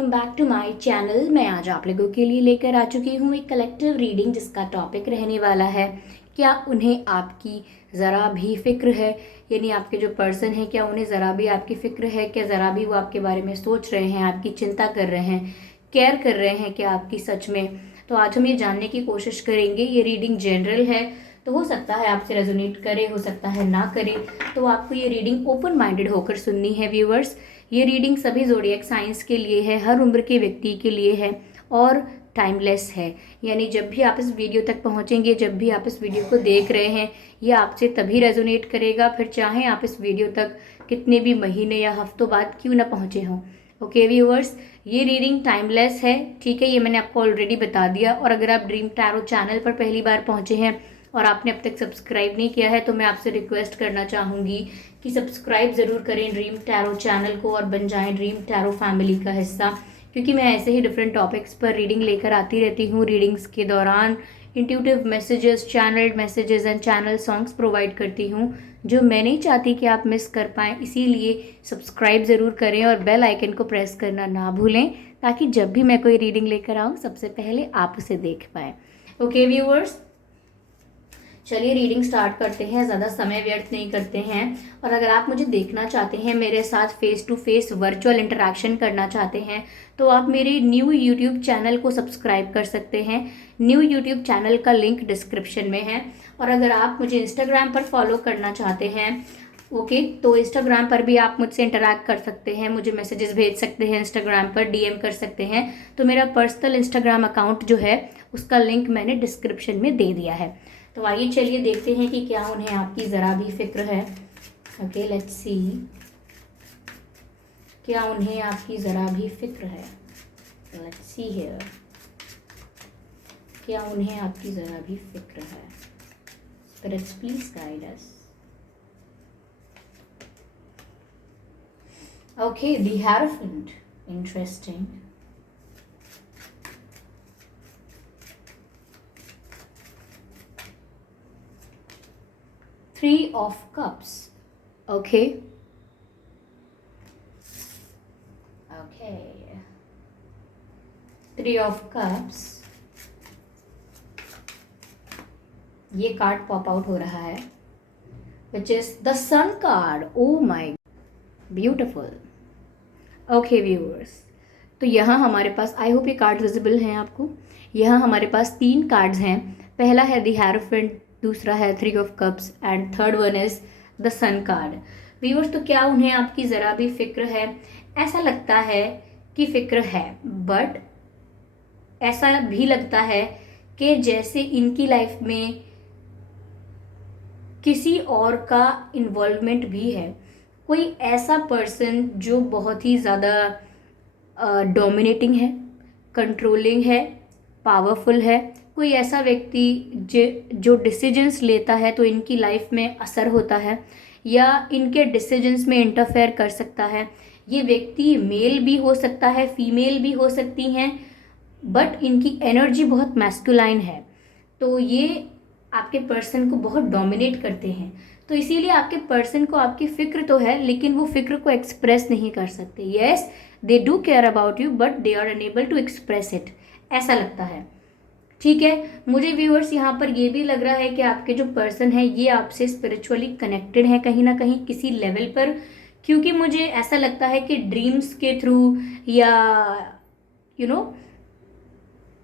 Welcome back to my channel. मैं आज आप लोगों के लिए लेकर आ चुकी हूँ एक कलेक्टिव रीडिंग जिसका टॉपिक रहने वाला है क्या उन्हें आपकी ज़रा भी फ़िक्र है। यानी आपके जो पर्सन है क्या उन्हें ज़रा भी आपकी फ़िक्र है, क्या ज़रा भी वो आपके बारे में सोच रहे हैं, आपकी चिंता कर रहे हैं, केयर कर रहे हैं क्या आपकी सच में। तो आज हम ये जानने की कोशिश करेंगे। ये रीडिंग जनरल है तो हो सकता है आपसे रेजोनेट करे, हो सकता है ना करे। तो आपको ये रीडिंग ओपन माइंडेड होकर सुननी है व्यूअर्स। ये रीडिंग सभी ज़ोडिएक साइंस के लिए है, हर उम्र के व्यक्ति के लिए है और टाइमलेस है। यानी जब भी आप इस वीडियो तक पहुंचेंगे, जब भी आप इस वीडियो को देख रहे हैं, ये आपसे तभी रेजोनेट करेगा, फिर चाहे आप इस वीडियो तक कितने भी महीने या हफ्तों बाद क्यों ना पहुंचे हों। ओके व्यूअर्स, ये रीडिंग टाइमलेस है, ठीक है, ये मैंने आपको ऑलरेडी बता दिया। और अगर आप ड्रीम टैरो चैनल पर पहली बार पहुंचे हैं और आपने अब तक सब्सक्राइब नहीं किया है तो मैं आपसे रिक्वेस्ट करना चाहूँगी कि सब्सक्राइब ज़रूर करें ड्रीम टैरो चैनल को और बन जाएं ड्रीम टैरो फैमिली का हिस्सा, क्योंकि मैं ऐसे ही डिफरेंट टॉपिक्स पर रीडिंग लेकर आती रहती हूँ। रीडिंग्स के दौरान intuitive messages, channelled messages and channel songs provide करती हूँ जो मैं नहीं चाहती कि आप मिस कर पाएँ। इसीलिए सब्सक्राइब ज़रूर करें और बेल आइकन को प्रेस करना ना भूलें ताकि जब भी मैं कोई रीडिंग लेकर आऊँ सबसे पहले आप उसे देख पाएँ। ओके व्यूअर्स, चलिए रीडिंग स्टार्ट करते हैं, ज़्यादा समय व्यर्थ नहीं करते हैं। और अगर आप मुझे देखना चाहते हैं, मेरे साथ face to face virtual interaction करना चाहते हैं तो आप मेरे न्यू यूट्यूब चैनल को सब्सक्राइब कर सकते हैं। न्यू यूट्यूब चैनल का लिंक डिस्क्रिप्शन में है। और अगर आप मुझे इंस्टाग्राम पर फॉलो करना चाहते हैं ओके, तो इंस्टाग्राम पर भी आप मुझसे इंटरैक्ट कर सकते हैं, मुझे मैसेजेस भेज सकते हैं, इंस्टाग्राम पर डीएम कर सकते हैं। तो मेरा पर्सनल इंस्टाग्राम अकाउंट जो है उसका लिंक मैंने डिस्क्रिप्शन में दे दिया है। तो आइए चलिए देखते हैं कि क्या उन्हें आपकी ज़रा भी फिक्र है। ओके लेट्स सी, क्या उन्हें आपकी ज़रा भी फिक्र है। लेट्स सी हियर, क्या उन्हें आपकी ज़रा भी फिक्र है। Spirits please guide us. Okay, the hierophant, interesting. Three of Cups. Okay. Three of Cups. ये कार्ड पॉप आउट हो रहा है which is the Sun card. Oh my, beautiful. Okay viewers, तो यहाँ हमारे पास, आई होप ये कार्ड विजिबल हैं आपको। यहाँ हमारे पास 3 कार्ड्स हैं। पहला है द हेरोफेंट, दूसरा है 3 of cups and third one is the sun card. Viewers, तो क्या उन्हें आपकी ज़रा भी फिक्र है? ऐसा लगता है कि फिक्र है, बट ऐसा भी लगता है कि जैसे इनकी लाइफ में किसी और का इन्वॉल्वमेंट भी है। कोई ऐसा पर्सन जो बहुत ही ज़्यादा डोमिनेटिंग है, कंट्रोलिंग है, पावरफुल है। कोई ऐसा व्यक्ति जो डिसीजंस लेता है तो इनकी लाइफ में असर होता है या इनके डिसीजंस में इंटरफेयर कर सकता है। ये व्यक्ति मेल भी हो सकता है, फीमेल भी हो सकती हैं, बट इनकी एनर्जी बहुत मैस्कुलाइन है। तो ये आपके पर्सन को बहुत डोमिनेट करते हैं। तो इसीलिए आपके पर्सन को आपकी फ़िक्र तो है लेकिन वो फ़िक्र को एक्सप्रेस नहीं कर सकते। Yes, they do care about you but they are unable to express it, ऐसा लगता है। ठीक है, मुझे व्यूअर्स यहाँ पर ये भी लग रहा है कि आपके जो पर्सन है ये आपसे स्पिरिचुअली कनेक्टेड है कहीं ना कहीं किसी लेवल पर, क्योंकि मुझे ऐसा लगता है कि ड्रीम्स के थ्रू या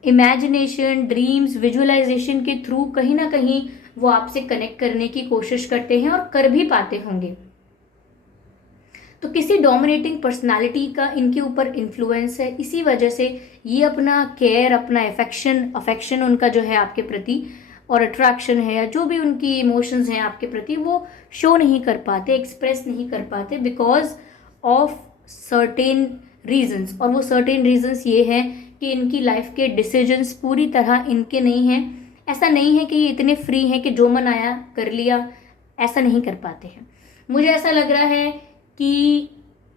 इमेजिनेशन, ड्रीम्स, विजुअलाइजेशन के थ्रू कहीं ना कहीं वो आपसे कनेक्ट करने की कोशिश करते हैं और कर भी पाते होंगे। तो किसी डोमिनेटिंग पर्सनालिटी का इनके ऊपर इन्फ्लुएंस है, इसी वजह से ये अपना केयर, अपना अफेक्शन उनका जो है आपके प्रति और अट्रैक्शन है या जो भी उनकी इमोशंस हैं आपके प्रति वो शो नहीं कर पाते, एक्सप्रेस नहीं कर पाते बिकॉज ऑफ सर्टेन रीजंस। और वो सर्टेन रीजंस ये हैं कि इनकी लाइफ के डिसीजंस पूरी तरह इनके नहीं हैं। ऐसा नहीं है कि ये इतने फ्री हैं कि जो मन आया कर लिया, ऐसा नहीं कर पाते हैं। मुझे ऐसा लग रहा है कि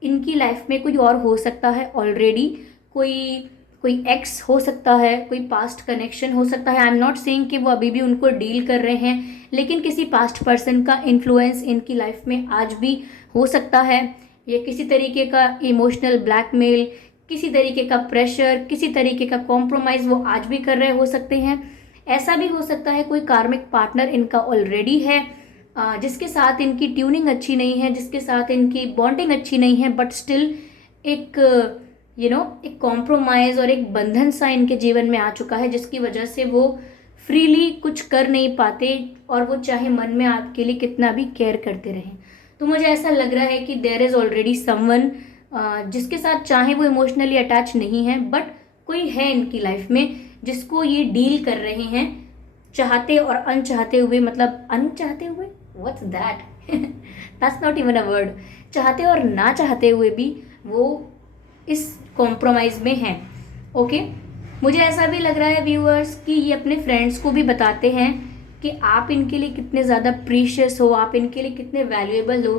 इनकी लाइफ में कोई और हो सकता है ऑलरेडी, कोई एक्स हो सकता है, कोई पास्ट कनेक्शन हो सकता है। आई एम नॉट सेइंग कि वो अभी भी उनको डील कर रहे हैं, लेकिन किसी पास्ट पर्सन का इन्फ्लुएंस इनकी लाइफ में आज भी हो सकता है। या किसी तरीके का इमोशनल ब्लैकमेल, किसी तरीके का प्रेशर, किसी तरीके का कॉम्प्रोमाइज़ वो आज भी कर रहे हो सकते हैं। ऐसा भी हो सकता है कोई कार्मिक पार्टनर इनका ऑलरेडी है, जिसके साथ इनकी ट्यूनिंग अच्छी नहीं है, जिसके साथ इनकी बॉन्डिंग अच्छी नहीं है, बट स्टिल एक एक कॉम्प्रोमाइज़ और एक बंधन सा इनके जीवन में आ चुका है, जिसकी वजह से वो फ्रीली कुछ कर नहीं पाते, और वो चाहे मन में आपके लिए कितना भी केयर करते रहें। तो मुझे ऐसा लग रहा है कि देयर इज़ ऑलरेडी समवन जिसके साथ चाहे वो इमोशनली अटैच नहीं है, बट कोई है इनकी लाइफ में जिसको ये डील कर रहे हैं, चाहते और अनचाहते हुए। मतलब अनचाहते हुए, what's that, that's not even a word. चाहते और ना चाहते हुए भी वो इस कॉम्प्रोमाइज़ में हैं। ओके, मुझे ऐसा भी लग रहा है व्यूअर्स कि ये अपने फ्रेंड्स को भी बताते हैं कि आप इनके लिए कितने ज़्यादा प्रीशियस हो, आप इनके लिए कितने वैल्यूएबल हो,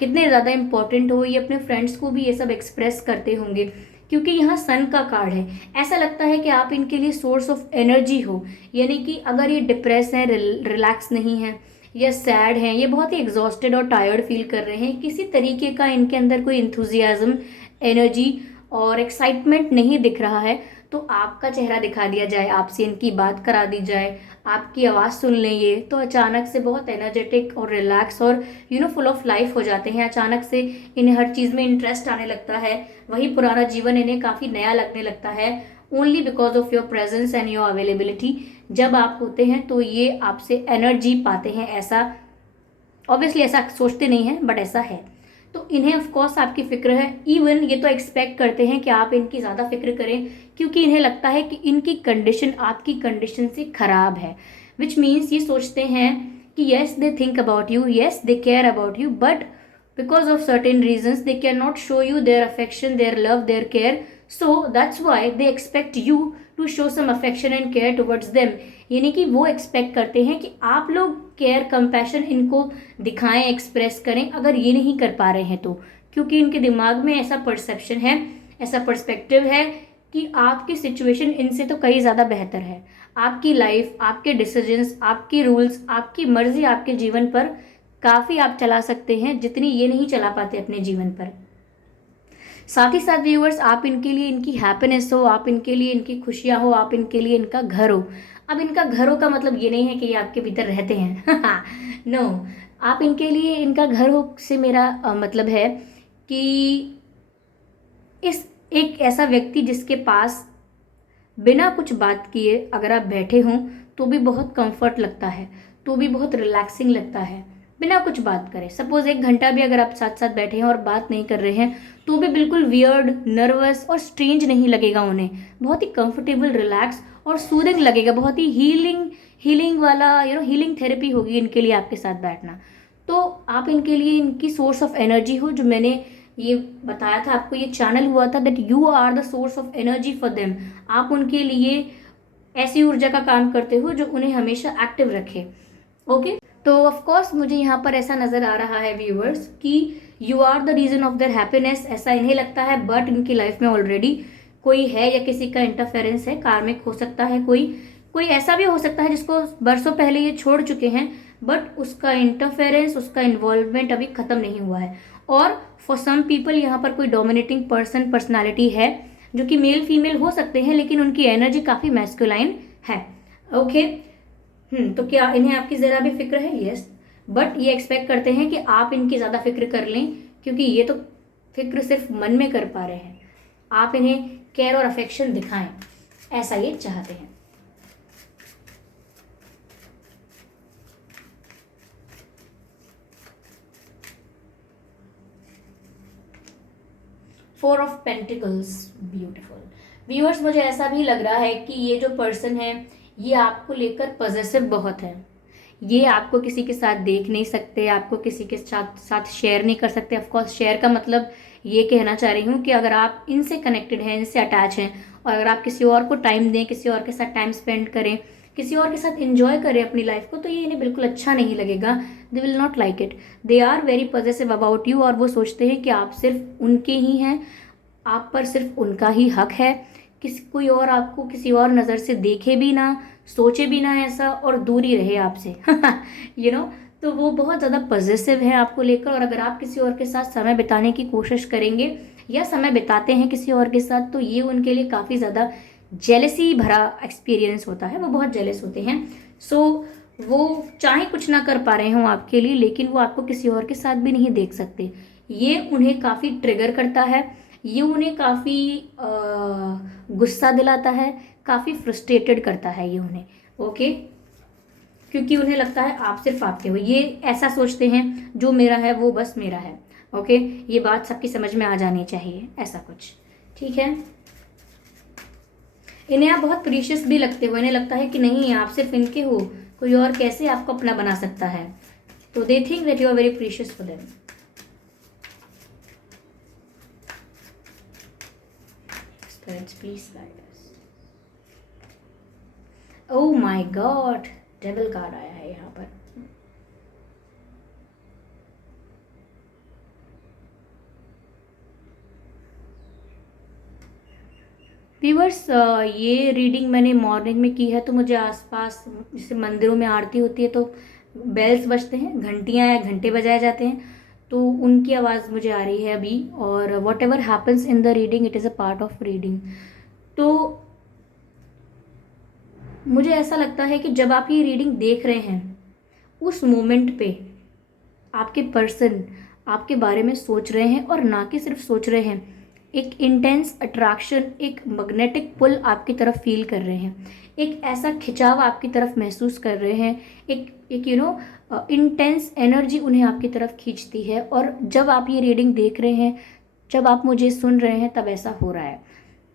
कितने ज़्यादा इम्पोर्टेंट हो। ये अपने फ्रेंड्स को भी ये सब एक्सप्रेस करते होंगे, क्योंकि यहाँ सन का कार्ड है। ऐसा लगता है कि आप इनके लिए सोर्स ऑफ एनर्जी हो, यानी कि अगर ये डिप्रेस हैं, रिलैक्स नहीं है या सैड हैं, ये बहुत ही एग्जॉस्टेड और टायर्ड फील कर रहे हैं, किसी तरीके का इनके अंदर कोई इंथुजियाज्म, एनर्जी और एक्साइटमेंट नहीं दिख रहा है, तो आपका चेहरा दिखा दिया जाए, आपसे इनकी बात करा दी जाए, आपकी आवाज़ सुन लें ये, तो अचानक से बहुत एनर्जेटिक और रिलैक्स और फुल ऑफ लाइफ हो जाते हैं। अचानक से इन्हें हर चीज़ में इंटरेस्ट आने लगता है, वही पुराना जीवन इन्हें काफ़ी नया लगने लगता है, only because of your presence and your availability. जब आप होते हैं तो ये आपसे एनर्जी पाते हैं। ऐसा ऑब्वियसली ऐसा सोचते नहीं हैं, बट ऐसा है। तो इन्हें ऑफ कोर्स आपकी फिक्र है। इवन ये तो एक्सपेक्ट करते हैं कि आप इनकी ज़्यादा फिक्र करें, क्योंकि इन्हें लगता है कि इनकी कंडीशन आपकी कंडीशन से ख़राब है, विच मीन्स ये सोचते हैं कि yes they think about you, yes they care about you, but because of certain reasons they can not show you their affection, their love, their care, so that's why they expect you to show some affection and care towards them. यानी कि वो expect करते हैं कि आप लोग care, compassion इनको दिखाएं, एक्सप्रेस करें, अगर ये नहीं कर पा रहे हैं तो, क्योंकि इनके दिमाग में ऐसा परसेप्शन है, ऐसा पर्सपेक्टिव है कि आपकी सिचुएशन इनसे तो कहीं ज़्यादा बेहतर है। आपकी लाइफ, आपके डिसीजंस, आपके रूल्स, आपकी मर्जी आपके जीवन पर काफ़ी आप चला सकते हैं, जितनी ये नहीं चला पाते अपने जीवन पर। साथ ही साथ व्यूअर्स, आप इनके लिए इनकी हैप्पीनेस हो, आप इनके लिए इनकी खुशियाँ हो, आप इनके लिए इनका घर हो। अब इनका घर हो का मतलब ये नहीं है कि ये आपके भीतर रहते हैं नो, आप इनके लिए इनका घर हो से मेरा मतलब है कि इस एक ऐसा व्यक्ति जिसके पास बिना कुछ बात किए अगर आप बैठे हों तो भी बहुत कंफर्ट लगता है, तो भी बहुत रिलैक्सिंग लगता है, बिना कुछ बात करें। सपोज 1 घंटा भी अगर आप साथ साथ बैठे हैं और बात नहीं कर रहे हैं तो भी बिल्कुल वियर्ड, नर्वस और स्ट्रेंज नहीं लगेगा उन्हें, बहुत ही कंफर्टेबल, रिलैक्स और सूदिंग लगेगा, बहुत ही हीलिंग वाला हीलिंग थेरेपी होगी इनके लिए आपके साथ बैठना। तो आप इनके लिए इनकी सोर्स ऑफ एनर्जी हो, जो मैंने ये बताया था आपको, ये चैनल हुआ था that you are the source of energy for them. आप उनके लिए ऐसी ऊर्जा का काम करते हो जो उन्हें हमेशा एक्टिव रखे। ओके, तो ऑफ कोर्स मुझे यहाँ पर ऐसा नज़र आ रहा है व्यूअर्स कि you are the reason of their happiness, ऐसा इन्हें लगता है, बट इनकी लाइफ में ऑलरेडी कोई है या किसी का इंटरफेरेंस है, कार्मिक हो सकता है, कोई ऐसा भी हो सकता है जिसको बरसों पहले ये छोड़ चुके हैं, बट उसका इंटरफेरेंस, उसका इन्वॉल्वमेंट अभी ख़त्म नहीं हुआ है। और फॉर सम पीपल यहाँ पर कोई डोमिनेटिंग पर्सनालिटी है, जो कि मेल फीमेल हो सकते हैं, लेकिन उनकी एनर्जी काफ़ी मैस्कुलाइन है। ओके, तो क्या इन्हें आपकी ज़रा भी फिक्र है? यस, बट ये एक्सपेक्ट करते हैं कि आप इनकी ज़्यादा फिक्र कर लें, क्योंकि ये तो फिक्र सिर्फ मन में कर पा रहे हैं, आप इन्हें केयर और अफेक्शन दिखाएं, ऐसा ये चाहते हैं। Four of pentacles, beautiful. Viewers, मुझे ऐसा भी लग रहा है कि ये जो पर्सन है ये आपको लेकर पॉजिटिव बहुत है। ये आपको किसी के साथ देख नहीं सकते, आपको किसी के साथ शेयर नहीं कर सकते। ऑफकोर्स शेयर का मतलब ये कहना चाह रही हूँ कि अगर आप इनसे कनेक्टेड हैं, इनसे अटैच हैं, और अगर आप किसी और को टाइम दें, किसी और के साथ टाइम स्पेंड करें, किसी और के साथ एंजॉय करें अपनी लाइफ को, तो ये इन्हें बिल्कुल अच्छा नहीं लगेगा। They will not like it. They are very positive about you, और वो सोचते हैं कि आप सिर्फ उनके ही हैं, आप पर सिर्फ उनका ही हक है, कोई और आपको किसी और नज़र से देखे भी ना, सोचे भी ना ऐसा, और दूरी रहे आपसे तो वो बहुत ज़्यादा पॉजिटिव है आपको लेकर। और अगर आप किसी और के साथ समय बिताने की कोशिश करेंगे या समय बिताते हैं किसी और के साथ, तो ये उनके लिए काफ़ी ज़्यादा जेलसी भरा एक्सपीरियंस होता है, वो बहुत जेलस होते हैं। सो वो चाहे कुछ ना कर पा रहे हों आपके लिए, लेकिन वो आपको किसी और के साथ भी नहीं देख सकते। ये उन्हें काफ़ी ट्रिगर करता है, ये उन्हें काफ़ी गुस्सा दिलाता है, काफ़ी फ्रस्ट्रेटेड करता है ये उन्हें। ओके, क्योंकि उन्हें लगता है आप सिर्फ आपके हो, ये ऐसा सोचते हैं जो मेरा है वो बस मेरा है। ओके, ये बात सबकी समझ में आ जानी चाहिए, ऐसा कुछ। ठीक है, इन्हें आप बहुत प्रीशियस भी लगते हो, इन्हें लगता है कि नहीं आप सिर्फ इनके हो, कोई और कैसे आपको अपना बना सकता है। तो they think that you are very precious for them. Spirits, please guide us. Oh my God, devil card आया है यहाँ पर। व्यूअर्स, ये रीडिंग मैंने मॉर्निंग में की है, तो मुझे आसपास जैसे मंदिरों में आरती होती है तो बेल्स बजते हैं, घंटियाँ या घंटे बजाए जाते हैं, तो उनकी आवाज़ मुझे आ रही है अभी। और what ever happens in the reading, it is a part of reading. तो मुझे ऐसा लगता है कि जब आप ये रीडिंग देख रहे हैं, उस मोमेंट पे आपके पर्सन आपके बारे में सोच रहे हैं, और ना कि सिर्फ सोच रहे हैं, एक इंटेंस अट्रैक्शन, एक मैग्नेटिक पुल आपकी तरफ फील कर रहे हैं, एक ऐसा खिंचाव आपकी तरफ महसूस कर रहे हैं, एक इंटेंस एनर्जी उन्हें आपकी तरफ खींचती है। और जब आप ये रीडिंग देख रहे हैं, जब आप मुझे सुन रहे हैं, तब ऐसा हो रहा है।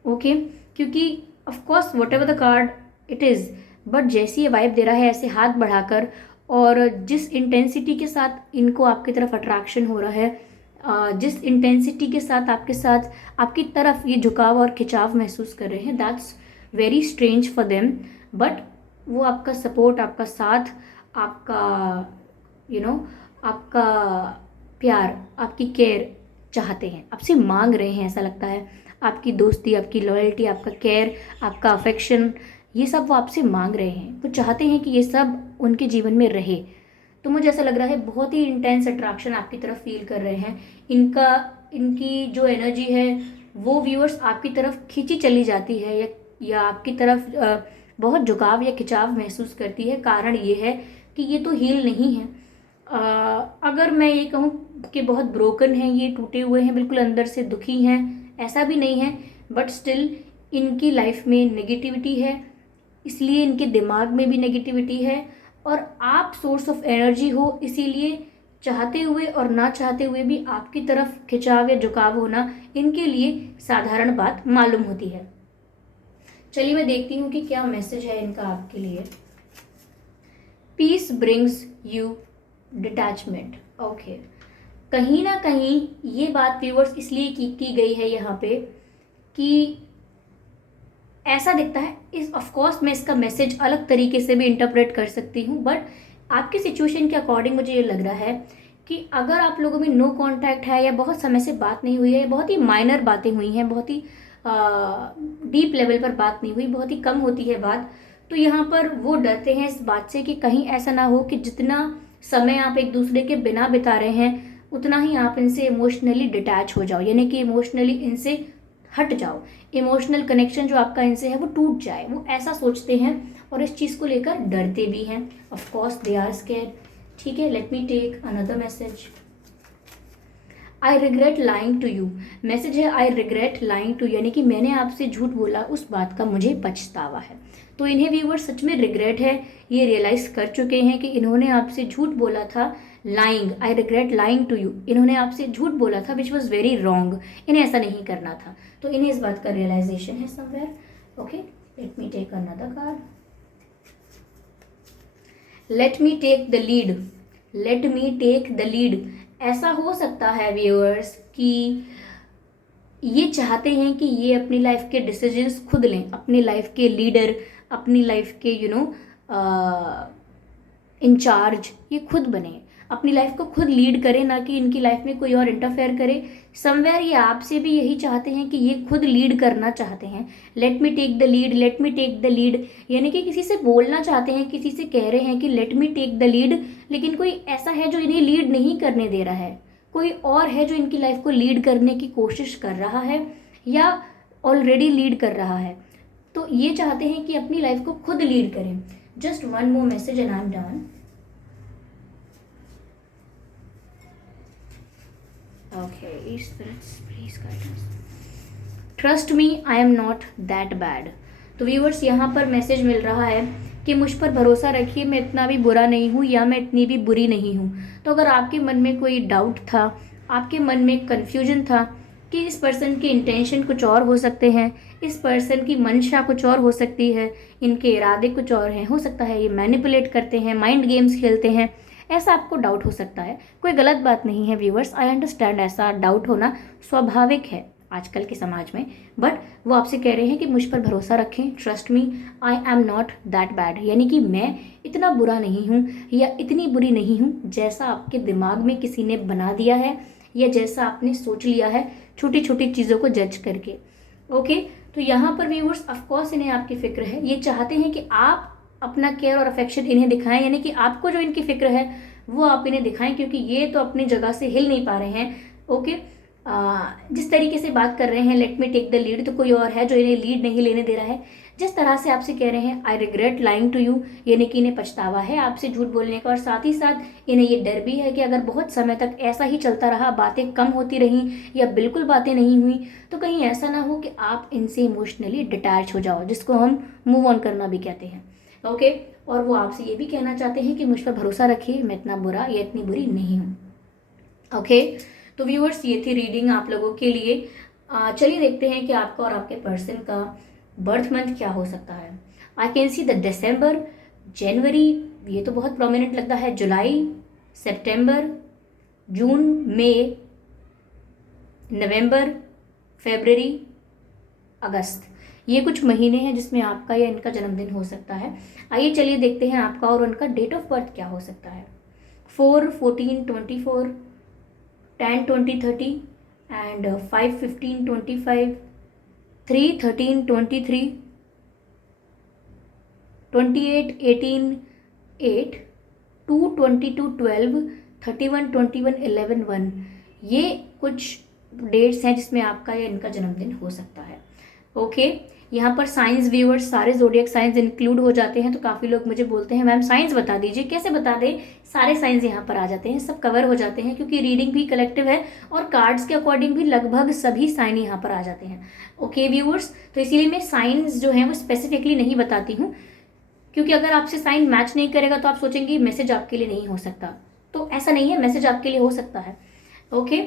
ओके, क्योंकि of course what ever the card it is, but जैसी ये वाइब दे रहा है ऐसे हाथ बढ़ाकर, और जिस इंटेंसिटी के साथ इनको आपकी तरफ अट्रैक्शन हो रहा है, जिस इंटेंसिटी के साथ आपकी तरफ ये झुकाव और खिंचाव महसूस कर रहे हैं, that's very strange for them. But वो आपका सपोर्ट, आपका साथ, आपका आपका प्यार, आपकी केयर चाहते हैं, आपसे मांग रहे हैं, ऐसा लगता है। आपकी दोस्ती, आपकी लॉयल्टी, आपका केयर, आपका अफेक्शन, ये सब वो आपसे मांग रहे हैं। वो चाहते हैं कि ये सब उनके जीवन में रहे। तो मुझे ऐसा लग रहा है बहुत ही इंटेंस अट्रैक्शन आपकी तरफ फील कर रहे हैं। इनकी जो एनर्जी है वो व्यूअर्स आपकी तरफ खींची चली जाती है, या आपकी तरफ बहुत झुकाव या खिंचाव महसूस करती है। कारण ये है कि ये तो हील नहीं है। अगर मैं ये कहूँ कि बहुत ब्रोकन हैं, ये टूटे हुए हैं, बिल्कुल अंदर से दुखी हैं, ऐसा भी नहीं है, बट स्टिल इनकी लाइफ में नेगेटिविटी है, इसलिए इनके दिमाग में भी नेगेटिविटी है। और आप सोर्स ऑफ एनर्जी हो, इसीलिए चाहते हुए और ना चाहते हुए भी आपकी तरफ खिंचाव या झुकाव होना इनके लिए साधारण बात मालूम होती है। चलिए मैं देखती हूँ कि क्या मैसेज है इनका आपके लिए। Peace brings you detachment. Okay, कहीं ना कहीं ये बात व्यूअर्स इसलिए की गई है यहाँ पे कि ऐसा दिखता है, इस ऑफकोर्स मैं इसका मैसेज अलग तरीके से भी इंटरप्रेट कर सकती हूँ, बट आपकी सिचुएशन के अकॉर्डिंग मुझे ये लग रहा है कि अगर आप लोगों में नो कांटेक्ट है, या बहुत समय से बात नहीं हुई है, बहुत ही माइनर बातें हुई हैं, बहुत ही डीप लेवल पर बात नहीं हुई, बहुत ही कम होती है बात, तो यहाँ पर वो डरते हैं इस बात से कि कहीं ऐसा ना हो कि जितना समय आप एक दूसरे के बिना बिता रहे हैं, उतना ही आप इनसे इमोशनली डिटैच हो जाओ, यानी कि इमोशनली इनसे हट जाओ, इमोशनल कनेक्शन जो आपका इनसे है वो टूट जाए। वो ऐसा सोचते हैं और इस चीज़ को लेकर डरते भी हैं। Of course they are scared. ठीक है, let me take another message. I regret lying to you. Message है आई रिग्रेट लाइंग टू, यानी कि मैंने आपसे झूठ बोला, उस बात का मुझे पछतावा है। तो इन्हें व्यूअर सच में रिग्रेट है, ये रियलाइज़ कर चुके हैं कि इन्होंने आपसे झूठ बोला था। Lying, I regret lying to you, इन्होंने आपसे झूठ बोला था विच वॉज वेरी रॉन्ग, इन्हें ऐसा नहीं करना था। तो इन्हें इस बात का रियलाइजेशन है somewhere. Okay, let me take another card. Let me take the lead. Let me take the lead. ऐसा हो सकता है व्यूअर्स कि ये चाहते हैं कि ये अपनी लाइफ के डिसीजंस खुद लें, अपनी लाइफ के लीडर, अपनी लाइफ के इंचार्ज ये खुद बने, अपनी लाइफ को खुद लीड करें, ना कि इनकी लाइफ में कोई और इंटरफेयर करे। समवेयर ये आपसे भी यही चाहते हैं कि ये खुद लीड करना चाहते हैं। Let me take the lead, let me take the lead, यानी कि किसी से बोलना चाहते हैं, किसी से कह रहे हैं कि let me take the lead, लेकिन कोई ऐसा है जो इन्हें लीड नहीं करने दे रहा है, कोई और है जो इनकी लाइफ को लीड करने की कोशिश कर रहा है या ऑलरेडी लीड कर रहा है। तो ये चाहते हैं कि अपनी लाइफ को खुद लीड करें। Just one more message and I am done. Okay, spirits please guide us. Trust me, I am not that bad. तो व्यूअर्स, यहाँ पर मैसेज मिल रहा है कि मुझ पर भरोसा रखिए, मैं इतना भी बुरा नहीं हूँ या मैं इतनी भी बुरी नहीं हूँ। तो अगर आपके मन में कोई डाउट था, आपके मन में कन्फ्यूजन था कि इस पर्सन के इंटेंशन कुछ और हो सकते हैं, इस पर्सन की मंशा कुछ और हो सकती है, इनके इरादे कुछ और हैं, हो सकता है ये मैनिपुलेट करते हैं, माइंड गेम्स खेलते हैं, ऐसा आपको डाउट हो सकता है। कोई गलत बात नहीं है व्यूअर्स, आई अंडरस्टैंड, ऐसा डाउट होना स्वाभाविक है आजकल के समाज में। बट वो आपसे कह रहे हैं कि मुझ पर भरोसा रखें, trust me, I am not that bad, यानी कि मैं इतना बुरा नहीं हूँ या इतनी बुरी नहीं हूँ जैसा आपके दिमाग में किसी ने बना दिया है या जैसा आपने सोच लिया है छोटी छोटी चीज़ों को जज करके। ओके, तो यहाँ पर व्यूअर्स ऑफकोर्स इन्हें आपकी फिक्र है, ये चाहते हैं कि आप अपना केयर और अफेक्शन इन्हें दिखाएं, यानी कि आपको जो इनकी फिक्र है वो आप इन्हें दिखाएं, क्योंकि ये तो अपनी जगह से हिल नहीं पा रहे हैं। ओके, जिस तरीके से बात कर रहे हैं let me take the lead, तो कोई और है जो इन्हें लीड नहीं लेने दे रहा है। जिस तरह से आपसे कह रहे हैं I regret lying to you, यानी कि इन्हें पछतावा है आपसे झूठ बोलने का, और साथ ही साथ इन्हें ये डर भी है कि अगर बहुत समय तक ऐसा ही चलता रहा, बातें कम होती रहीं या बिल्कुल बातें नहीं हुई, तो कहीं ऐसा ना हो कि आप इनसे इमोशनली डिटैच हो जाओ, जिसको हम मूव ऑन करना भी कहते हैं। ओके, और वो आपसे ये भी कहना चाहते हैं कि मुझ पर भरोसा रखिए, मैं इतना बुरा या इतनी बुरी नहीं हूँ। ओके, तो व्यूअर्स, ये थी रीडिंग आप लोगों के लिए। चलिए देखते हैं कि आपका और आपके पर्सन का बर्थ मंथ क्या हो सकता है। आई कैन सी द दिसंबर, जनवरी, ये तो बहुत प्रोमिनेंट लगता है, जुलाई, सितंबर, जून, मई, नवंबर, फरवरी, अगस्त, ये कुछ महीने हैं जिसमें आपका या इनका जन्मदिन हो सकता है। आइए चलिए देखते हैं आपका और उनका डेट ऑफ बर्थ क्या हो सकता है। 4, 14, 24, 10, 20, 30 एंड 5, 15, 25, 3, 13, 23, 28, 18, 8, 2, 22, 12, 31, 21, 11, 1, ये कुछ डेट्स हैं जिसमें आपका या इनका जन्मदिन हो सकता है। ओके, यहाँ पर साइंस व्यूअर्स सारे ज़ोडिएक साइंस इंक्लूड हो जाते हैं। तो काफ़ी लोग मुझे बोलते हैं मैम साइंस बता दीजिए, कैसे बता दें, सारे साइंस यहाँ पर आ जाते हैं, सब कवर हो जाते हैं, क्योंकि रीडिंग भी कलेक्टिव है और कार्ड्स के अकॉर्डिंग भी लगभग सभी साइन यहाँ पर आ जाते हैं। ओके व्यूअर्स, तो इसीलिए मैं साइंस जो है वो स्पेसिफिकली नहीं बताती हूँ, क्योंकि अगर आपसे साइन मैच नहीं करेगा तो आप सोचेंगे मैसेज आपके लिए नहीं हो सकता, तो ऐसा नहीं है, मैसेज आपके लिए हो सकता है। ओके,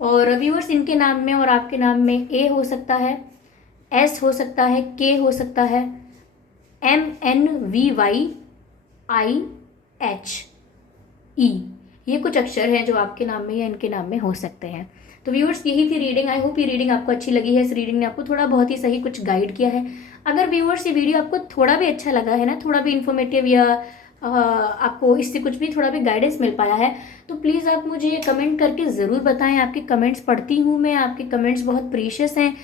और व्यूअर्स, इनके नाम में और आपके नाम में ए हो सकता है, एस हो सकता है, के हो सकता है, MNVYIHE, ये कुछ अक्षर हैं जो आपके नाम में या इनके नाम में हो सकते हैं। तो व्यूअर्स, यही थी रीडिंग। आई होप ये रीडिंग आपको अच्छी लगी है। इस रीडिंग ने आपको थोड़ा बहुत ही सही कुछ गाइड किया है। अगर व्यूअर्स ये वीडियो आपको थोड़ा भी अच्छा लगा है ना, थोड़ा भी इन्फॉर्मेटिव या आपको इससे कुछ भी थोड़ा भी गाइडेंस मिल पाया है, तो प्लीज़ आप मुझे ये कमेंट करके ज़रूर बताएं। आपके कमेंट्स पढ़ती हूँ मैं, आपके कमेंट्स बहुत प्रीशियस हैं।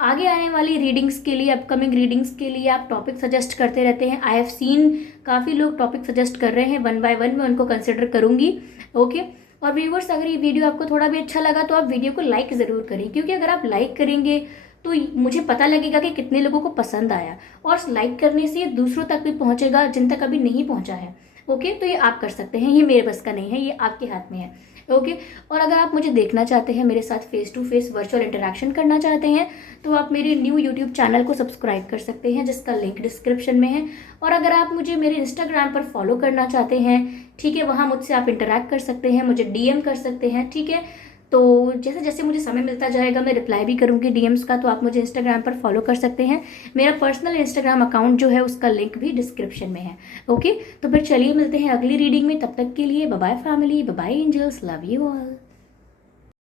आगे आने वाली रीडिंग्स के लिए, अपकमिंग रीडिंग्स के लिए आप टॉपिक सजेस्ट करते रहते हैं। आई हैव सीन काफ़ी लोग टॉपिक सजेस्ट कर रहे हैं, 1 by 1 मैं उनको कंसिडर करूँगी। ओके, और व्यूअर्स, अगर ये वीडियो आपको थोड़ा भी अच्छा लगा तो आप वीडियो को लाइक ज़रूर करें, क्योंकि अगर आप लाइक करेंगे तो मुझे पता लगेगा कि कितने लोगों को पसंद आया, और लाइक करने से ये दूसरों तक भी पहुँचेगा जिन तक अभी नहीं पहुँचा है। ओके, तो ये आप कर सकते हैं, ये मेरे बस का नहीं है, ये आपके हाथ में है। ओके, और अगर आप मुझे देखना चाहते हैं, मेरे साथ face to face virtual interaction करना चाहते हैं, तो आप मेरे न्यू यूट्यूब चैनल को सब्सक्राइब कर सकते हैं, जिसका लिंक डिस्क्रिप्शन में है। और अगर आप मुझे मेरे इंस्टाग्राम पर फॉलो करना चाहते हैं, ठीक है, वहाँ मुझसे आप इंटरेक्ट कर सकते हैं, मुझे DM कर सकते हैं, ठीक है। तो जैसे जैसे मुझे समय मिलता जाएगा मैं रिप्लाई भी करूँगी DMs का, तो आप मुझे इंस्टाग्राम पर फॉलो कर सकते हैं। मेरा पर्सनल इंस्टाग्राम अकाउंट जो है उसका लिंक भी डिस्क्रिप्शन में है। ओके, तो फिर चलिए मिलते हैं अगली रीडिंग में, तब तक के लिए bye bye family, bye bye angels, love you all.